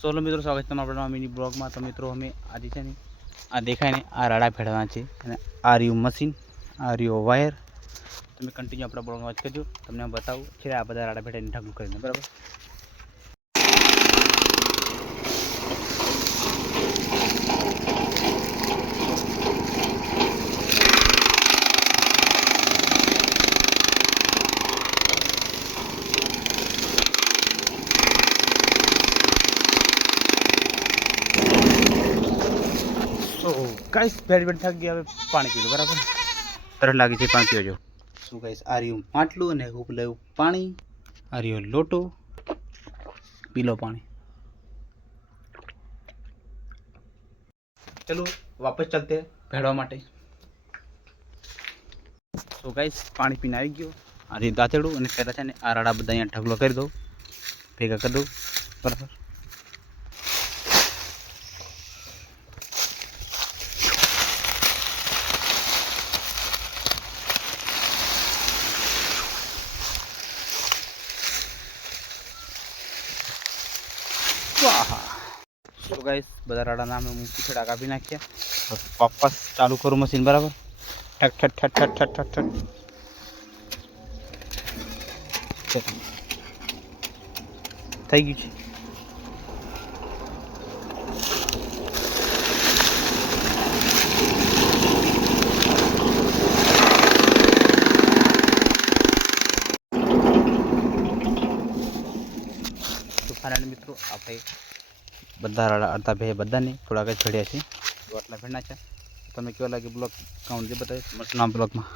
સોલો મિત્રો સ્વાગત છે તમારા મિની બ્લોગમાં। તો મિત્રો અમે આજે છે ને આ દેખાય ને આ રાડા ફેરવાના છે અને આ રહ્યું મશીન, આ રહ્યો વાયર। તમે કન્ટિન્યુ આપણા બ્લોગમાં વાત કરજો, તમને હું બતાવું છે આ બધા રાડા ફેટાઈને ઢગલું કરીને, બરાબર। तो गाइस बेड थक गया, હવે પાણી પી લો, બરાબર। તરસ લાગી છે, પાણી પીજો। શું ગાઈસ આ રહ્યું માટલું અને ઉપલેવું પાણી, આ રહ્યો લોટો, પી લો પાણી। चलो वापस चलते हैं भेड़वा माटे। तो गाइस पानी पीने आई गयो, आ रही दांतेड़ू અને પહેલા છે ને આ રાડા બધા અહીંયા ઢગલો કરી દઉં, ભેગા કરી દઉં, બરાબર। वाह। तो गाइस બધા રાડાના અમે મૂકીછડા કાપી નાખ્યા, વાપસ ચાલુ કરું મશીન, બરાબર। ઠક ઠક ઠક ઠક ઠક ઠક ઠક થઈ ગયું છે। તો ફાઇનલી મિત્રો આપણે બધા રાડા અડધા ભે બધાને થોડાક જ ભેડ્યા છે, તો આટલા ભેડના છે। તમે કેવા લાગે બ્લોગ કાઉન્ટ જે બતાવીશ મળશું આ બ્લોગમાં।